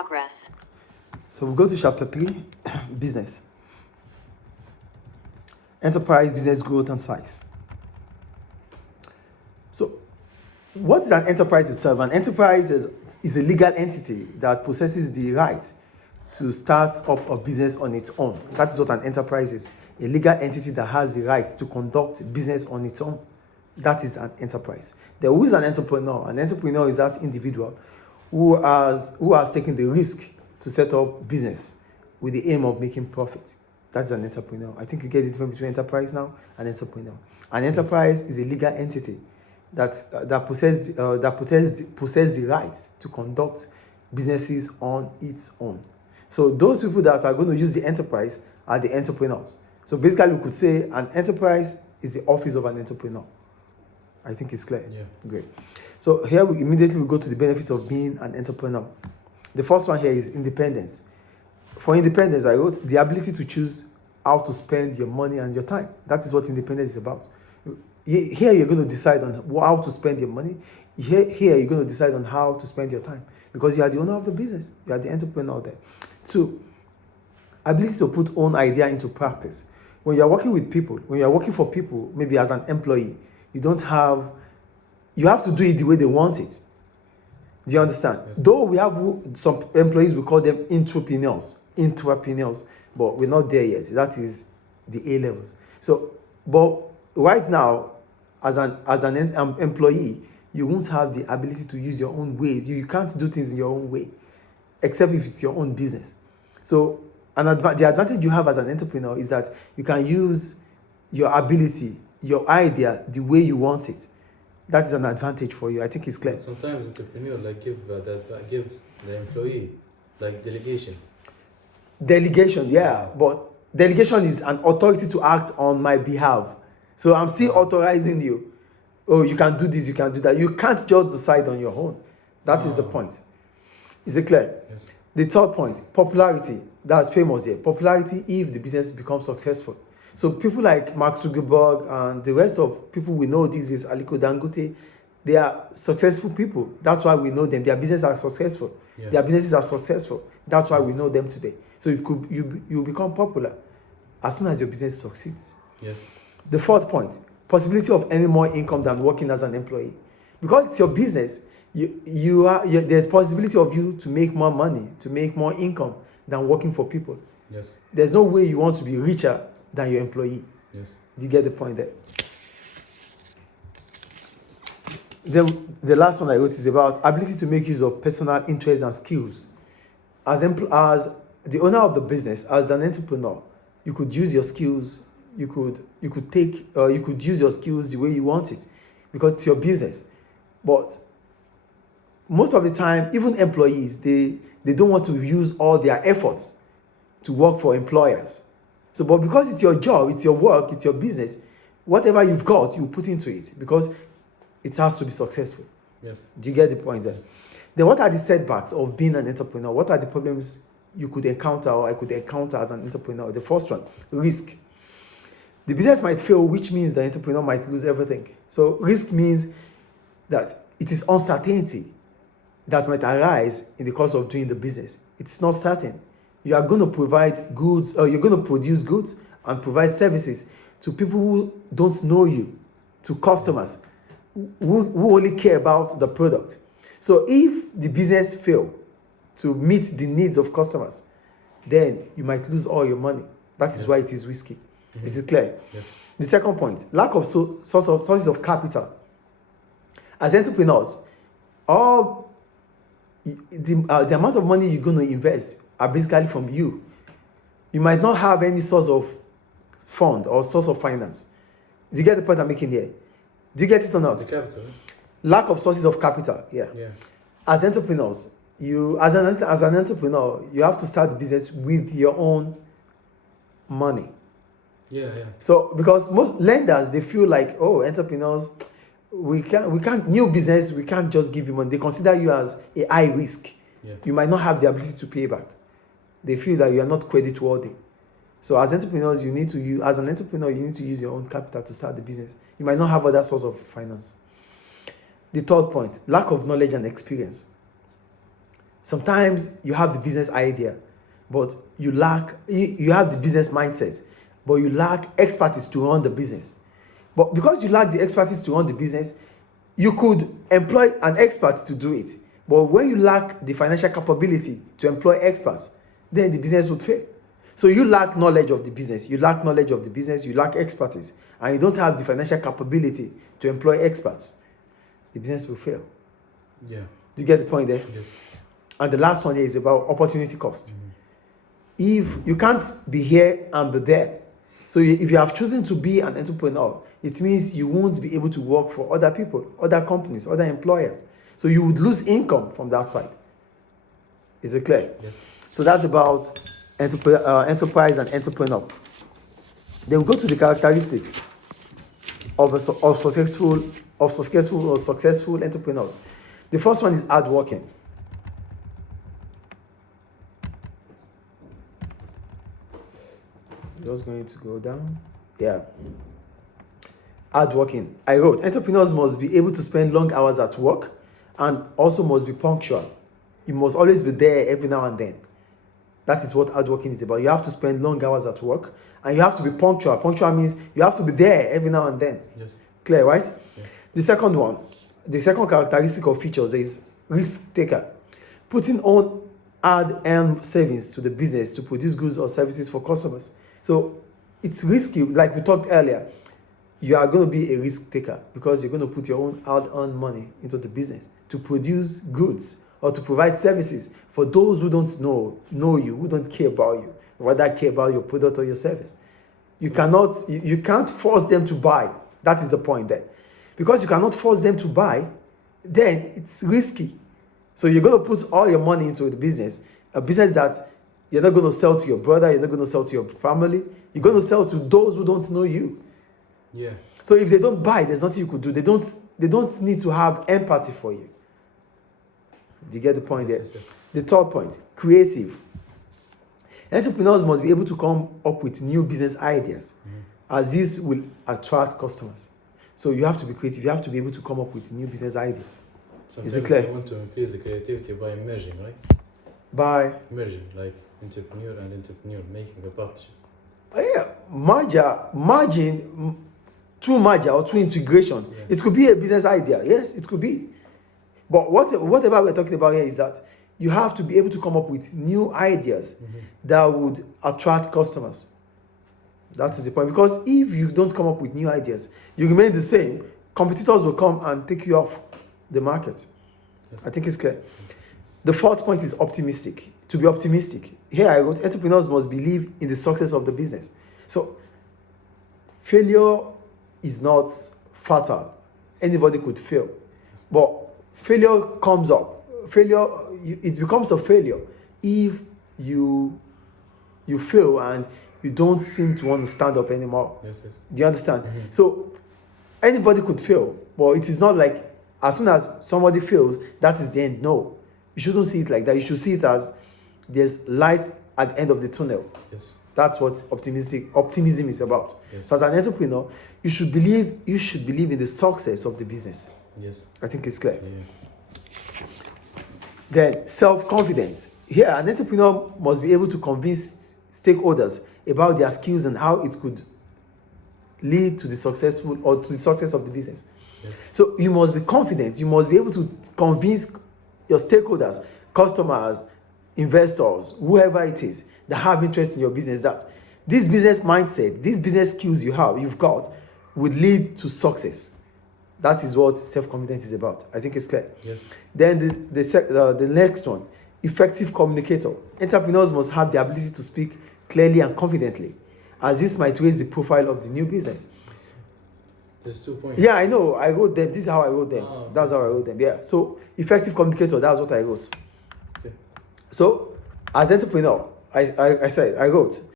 progress. So we'll go to chapter 3, business. Enterprise, business growth and size. So what is an enterprise itself? An enterprise is a legal entity that possesses the right to start up a business on its own. That is what an enterprise is. A legal entity that has the right to conduct business on its own. That is an enterprise. There is an entrepreneur. An entrepreneur is that individual who has taken the risk to set up business with the aim of making profit. That's an entrepreneur. I think you get the difference between enterprise now and entrepreneur. An enterprise is a legal entity that possess the right to conduct businesses on its own. So those people that are going to use the enterprise are the entrepreneurs. So basically, we could say an enterprise is the office of an entrepreneur. I think it's clear. Yeah. Great. So here we immediately go to the benefits of being an entrepreneur. The first one here is independence. For independence, I wrote the ability to choose how to spend your money and your time. That is what independence is about. Here you're going to decide on how to spend your money. Here you're going to decide on how to spend your time because you are the owner of the business. You are the entrepreneur there. 2, ability to put own idea into practice. When you're working with people, when you're working for people, maybe as an employee, you have to do it the way they want it. Do you understand? Yes. Though we have some employees, we call them intrapreneurs, but we're not there yet. That is the A levels. So, but right now, as an employee, you won't have the ability to use your own ways. You can't do things in your own way, except if it's your own business. So, the advantage you have as an entrepreneur is that you can use your ability, your idea, the way you want it. That is an advantage for you. I think it's clear. Sometimes entrepreneur gives the employee delegation. Delegation, yeah, but delegation is an authority to act on my behalf. So I'm still authorizing you. Oh, you can do this, you can do that. You can't just decide on your own. That is the point. Is it clear? Yes. The third point, popularity. That's famous here. Popularity if the business becomes successful. So people like Mark Zuckerberg and the rest of people we know these days, Aliko Dangote, they are successful people. That's why we know them. Their businesses are successful. Yeah. Their businesses are successful. That's why we know them today. So you become popular as soon as your business succeeds. Yes. The fourth point, possibility of earning more income than working as an employee. Because it's your business, there's possibility of you to make more money, to make more income than working for people. Yes. There's no way you want to be richer than your employee. Yes. Do you get the point there? Then the last one I wrote is about ability to make use of personal interests and skills. As the owner of the business, as an entrepreneur, you could use your skills. You could use your skills the way you want it, because it's your business. But most of the time, even employees, they don't want to use all their efforts to work for employers. So, but because it's your job, it's your work, it's your business, whatever you've got, you put into it because it has to be successful. Yes. Do you get the point there? Then what are the setbacks of being an entrepreneur? What are the problems you could encounter or I could encounter as an entrepreneur? The first one, risk. The business might fail, which means the entrepreneur might lose everything. So risk means that it is uncertainty that might arise in the course of doing the business. It's not certain. You are going to provide goods, or you're going to produce goods and provide services to people who don't know you, to customers who only care about the product. So if the business fail to meet the needs of customers, then you might lose all your money. That is why it is risky. Mm-hmm. Is it clear? Yes. The second point, lack of sources of capital. As entrepreneurs, all the amount of money you're going to invest are basically from you. You might not have any source of fund or source of finance. Do you get the point I'm making here? Do you get it or not? The capital. Lack of sources of capital. Yeah. As entrepreneurs, as an entrepreneur, you have to start the business with your own money. Yeah. So because most lenders, they feel like, oh, entrepreneurs, we can't new business, we can't just give you money. They consider you as a high risk. Yeah. You might not have the ability to pay back. They feel that you are not credit worthy. So as entrepreneurs, you need to use your own capital to start the business. You might not have other source of finance. The third point, lack of knowledge and experience. Sometimes you have the business idea, but you have the business mindset, but you lack expertise to run the business. But because you lack the expertise to run the business, you could employ an expert to do it. But when you lack the financial capability to employ experts, then the business would fail. So you lack knowledge of the business, you lack expertise, and you don't have the financial capability to employ experts, the business will fail. Yeah. Do you get the point there? Yes. And the last one here is about opportunity cost. If you can't be here and be there, so if you have chosen to be an entrepreneur, it means you won't be able to work for other people, other companies, other employers. So you would lose income from that side. Is it clear? Yes. So that's about enterprise and entrepreneur. Then we go to the characteristics of successful entrepreneurs. The first one is hardworking. Just going to go down. Yeah. Hardworking. I wrote, entrepreneurs must be able to spend long hours at work and also must be punctual. You must always be there every now and then. That is what hardworking is about. You have to spend long hours at work and you have to be punctual. Punctual means you have to be there every now and then. Yes. Clear, right? Yes. The second characteristic of features is risk taker. Putting on hard-earned savings to the business to produce goods or services for customers. So it's risky, like we talked earlier. You are going to be a risk taker because you're going to put your own hard-earned money into the business to produce goods or to provide services for those who don't know you, who don't care about you, rather care about your product or your service. You can't force them to buy. That is the point there. Because you cannot force them to buy, then it's risky. So you're going to put all your money into the business, a business that you're not going to sell to your brother, you're not going to sell to your family, you're going to sell to those who don't know you. Yeah. So if they don't buy, there's nothing you could do. They don't need to have empathy for you. Do you get the point there? Yes, yes. The third point, creative. Entrepreneurs must be able to come up with new business ideas, as this will attract customers. So you have to be creative. You have to be able to come up with new business ideas. Sometimes Is it clear? you want to increase the creativity by merging, right? By Merging, like entrepreneur and entrepreneur, making a partnership. merging, through merger or through integration, it could be a business idea. Yes, it could be. But whatever we're talking about here is that you have to be able to come up with new ideas that would attract customers. That is the point. Because if you don't come up with new ideas, you remain the same, competitors will come and take you off the market. Yes. I think it's clear. The fourth point is optimistic. To be optimistic. Here I wrote, entrepreneurs must believe in the success of the business. So, failure is not fatal. Anybody could fail. But failure comes up. It becomes a failure if you fail and you don't seem to want to stand up anymore. Yes, yes. Do you understand? So anybody could fail, but it is not like as soon as somebody fails, that is the end. No, you shouldn't see it like that. You should see it as there's light at the end of the tunnel. Yes. That's what optimism is about. Yes. So as an entrepreneur, you should believe in the success of the business. Yes. I think it's clear. Yeah. Then self-confidence. Here, an entrepreneur must be able to convince stakeholders about their skills and how it could lead to the success of the business. Yes. So you must be confident. You must be able to convince your stakeholders, customers, investors, whoever it is that have interest in your business that this business mindset, these business skills you've got would lead to success. That is what self-confidence is about. I think it's clear. Yes. Then the next one, effective communicator. Entrepreneurs must have the ability to speak clearly and confidently, as this might raise the profile of the new business. There's 2 points. Yeah, I know. I wrote them. This is how I wrote them. Oh, okay. That's how I wrote them. Yeah. So effective communicator. That's what I wrote. Okay. So as entrepreneur, I wrote